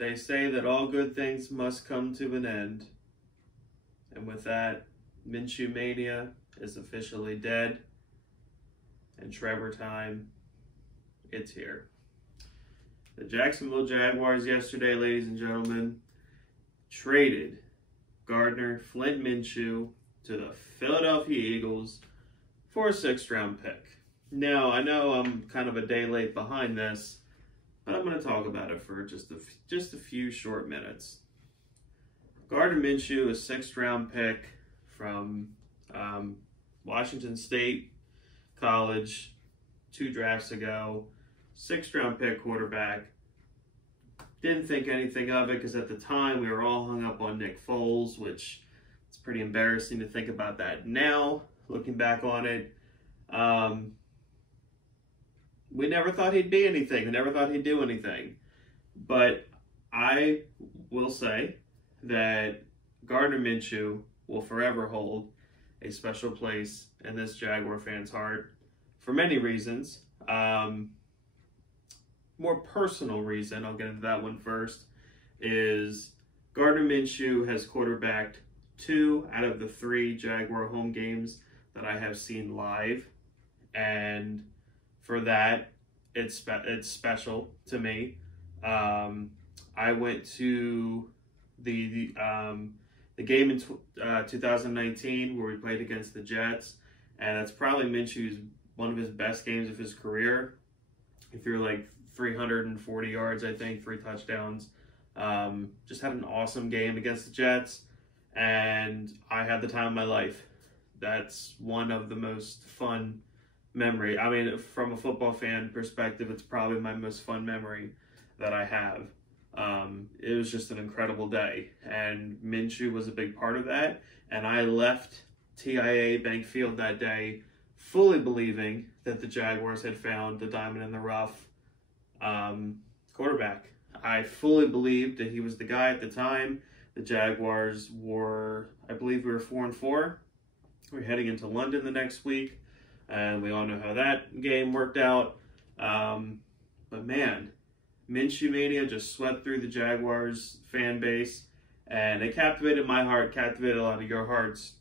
They say that all good things must come to an end. And with that, Minshew mania is officially dead. And Trevor time, it's here. The Jacksonville Jaguars yesterday, ladies and gentlemen, traded Gardner Flint Minshew to the Philadelphia Eagles for a 6th-round pick. Now, I know I'm kind of a day late behind this, but I'm going to talk about it for just a few short minutes. Gardner Minshew, a 6th-round pick from Washington State College 2 drafts ago, 6th-round pick quarterback. Didn't think anything of it because at the time we were all hung up on Nick Foles, which it's pretty embarrassing to think about that now, looking back on it. We never thought he'd be anything. We never thought he'd do anything. But I will say that Gardner Minshew will forever hold a special place in this Jaguar fan's heart for many reasons. More personal reason, I'll get into that one first, is Gardner Minshew has quarterbacked 2 out of the 3 Jaguar home games that I have seen live, and for that, it's special to me. I went to the game in 2019 where we played against the Jets, and that's probably Minshew's one of his best games of his career. If you're like 340 yards, I think, 3 touchdowns. Just had an awesome game against the Jets, and I had the time of my life. That's one of the most fun memory. I mean, from a football fan perspective, it's probably my most fun memory that I have. It was just an incredible day, and Minshew was a big part of that, and I left TIAA Bank Field that day fully believing that the Jaguars had found the diamond in the rough quarterback. I fully believed that he was the guy at the time. The Jaguars were, I believe we were 4-4. We're heading into London the next week, and we all know how that game worked out. But man, Minshew mania just swept through the Jaguars fan base, and it captivated my heart, captivated a lot of your hearts.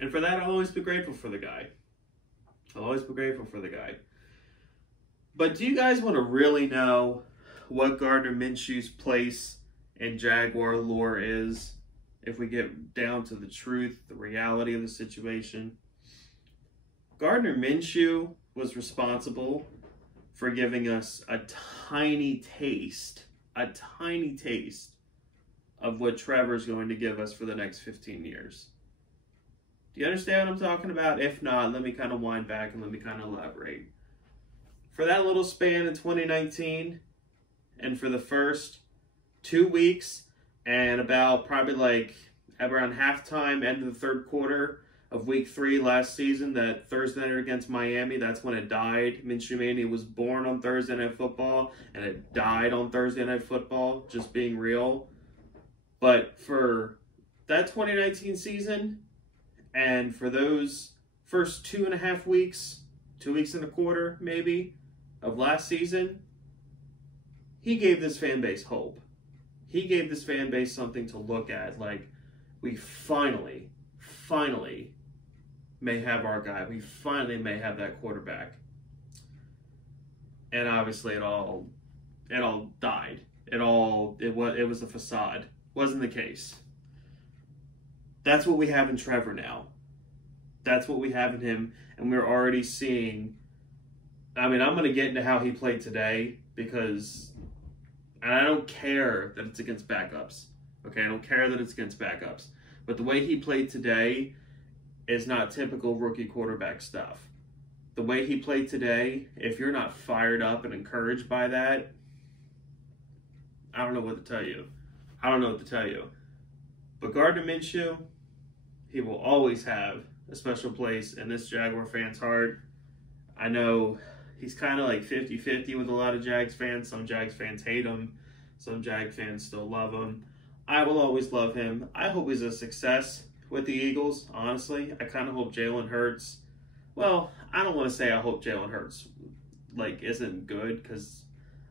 And for that, I'll always be grateful for the guy. I'll always be grateful for the guy. But do you guys want to really know what Gardner Minshew's place in Jaguar lore is? If we get down to the truth, the reality of the situation. Gardner Minshew was responsible for giving us a tiny taste of what Trevor's going to give us for the next 15 years. Do you understand what I'm talking about? If not, let me kind of wind back and let me kind of elaborate. For that little span in 2019, and for the first 2 weeks, and about probably like around halftime, end of the 3rd quarter of week 3 last season, that Thursday night against Miami, that's when it died. Minshew mania was born on Thursday Night Football, and it died on Thursday Night Football, just being real. But for that 2019 season, and for those first 2.5 weeks, 2 weeks and a quarter maybe, of last season, he gave this fan base hope. He gave this fan base something to look at. Like, we finally may have our guy. We finally may have that quarterback. And obviously it all died. It was a facade. Wasn't the case. That's what we have in Trevor now. That's what we have in him, and we're already seeing. I mean, I'm going to get into how he played today because, and I don't care that it's against backups. Okay, I don't care that it's against backups. But the way he played today is not typical rookie quarterback stuff. The way he played today, if you're not fired up and encouraged by that, I don't know what to tell you. But Gardner Minshew, he will always have a special place in this Jaguar fan's heart. I know he's kind of like 50-50 with a lot of Jags fans. Some Jags fans hate him. Some Jags fans still love him. I will always love him. I hope he's a success with the Eagles, honestly. I kind of hope Jalen Hurts, well, I don't want to say I hope Jalen Hurts, isn't good, because,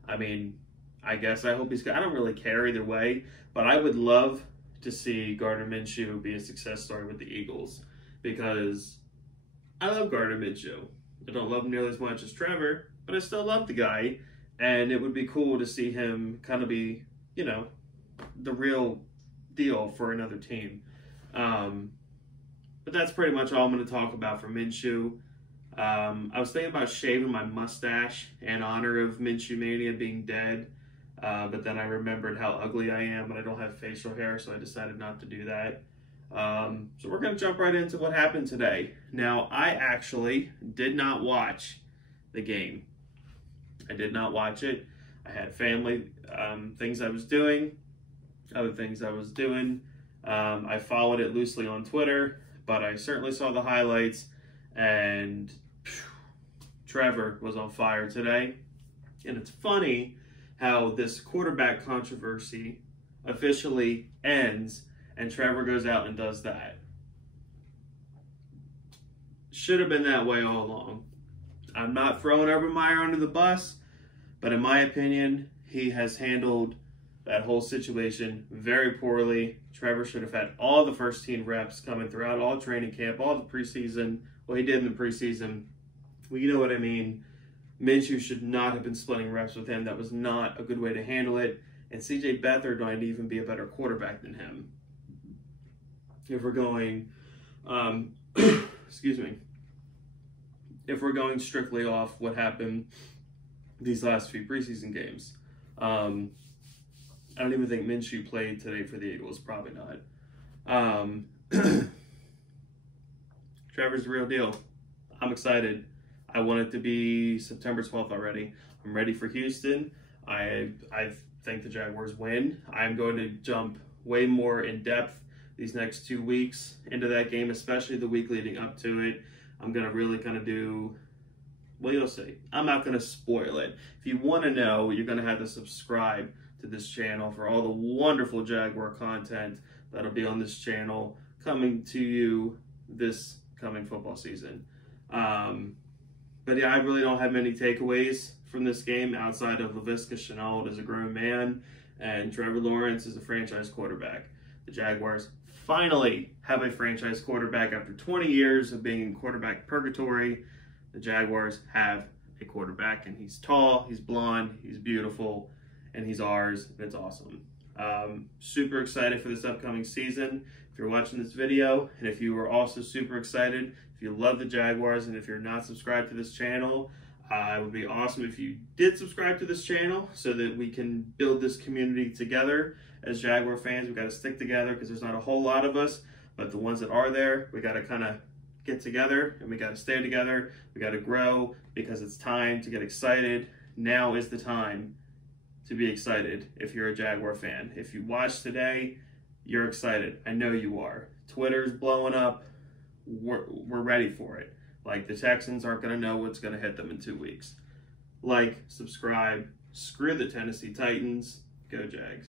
I mean, I guess I hope he's good. I don't really care either way, but I would love to see Gardner Minshew be a success story with the Eagles because I love Gardner Minshew. I don't love him nearly as much as Trevor, but I still love the guy, and it would be cool to see him kind of be, you know, the real deal for another team. But that's pretty much all I'm going to talk about for Minshew. I was thinking about shaving my mustache in honor of Minshew Mania being dead, but then I remembered how ugly I am and I don't have facial hair, so I decided not to do that. So we're going to jump right into what happened today. Now, I actually did not watch the game. I did not watch it. I had family things I was doing, other things I was doing. I followed it loosely on Twitter, but I certainly saw the highlights, and Trevor was on fire today. And it's funny how this quarterback controversy officially ends and Trevor goes out and does that. Should have been that way all along. I'm not throwing Urban Meyer under the bus, but in my opinion, he has handled that whole situation very poorly. Trevor should have had all the first team reps coming throughout all training camp, all the preseason. Well, he did in the preseason. Well, you know what I mean. Minshew should not have been splitting reps with him. That was not a good way to handle it. And C.J. Beathard might even be a better quarterback than him. If we're going, excuse me, if we're going strictly off what happened these last few preseason games. I don't even think Minshew played today for the Eagles. Probably not. Trevor's the real deal. I'm excited. I want it to be September 12th already. I'm ready for Houston. I think the Jaguars win. I'm going to jump way more in depth these next 2 weeks into that game, especially the week leading up to it. I'm going to really kind of do, well, you'll see. I'm not going to spoil it. If you want to know, you're going to have to subscribe to this channel for all the wonderful Jaguar content that'll be on this channel coming to you this coming football season. But yeah, I really don't have many takeaways from this game outside of Laviska Shenault as a grown man and Trevor Lawrence as a franchise quarterback. The Jaguars finally have a franchise quarterback after 20 years of being in quarterback purgatory. The Jaguars have a quarterback, and he's tall, he's blonde, he's beautiful, and he's ours, and it's awesome. Super excited for this upcoming season. If you're watching this video, and if you are also super excited, if you love the Jaguars, and if you're not subscribed to this channel, it would be awesome if you did subscribe to this channel so that we can build this community together. As Jaguar fans, we've got to stick together because there's not a whole lot of us, but the ones that are there, we got to kind of get together and we got to stay together. We got to grow because it's time to get excited. Now is the time to be excited if you're a Jaguar fan. If you watched today, you're excited. I know you are. Twitter's blowing up. We're ready for it. Like, the Texans aren't going to know what's going to hit them in 2 weeks. Like, subscribe. Screw the Tennessee Titans. Go Jags.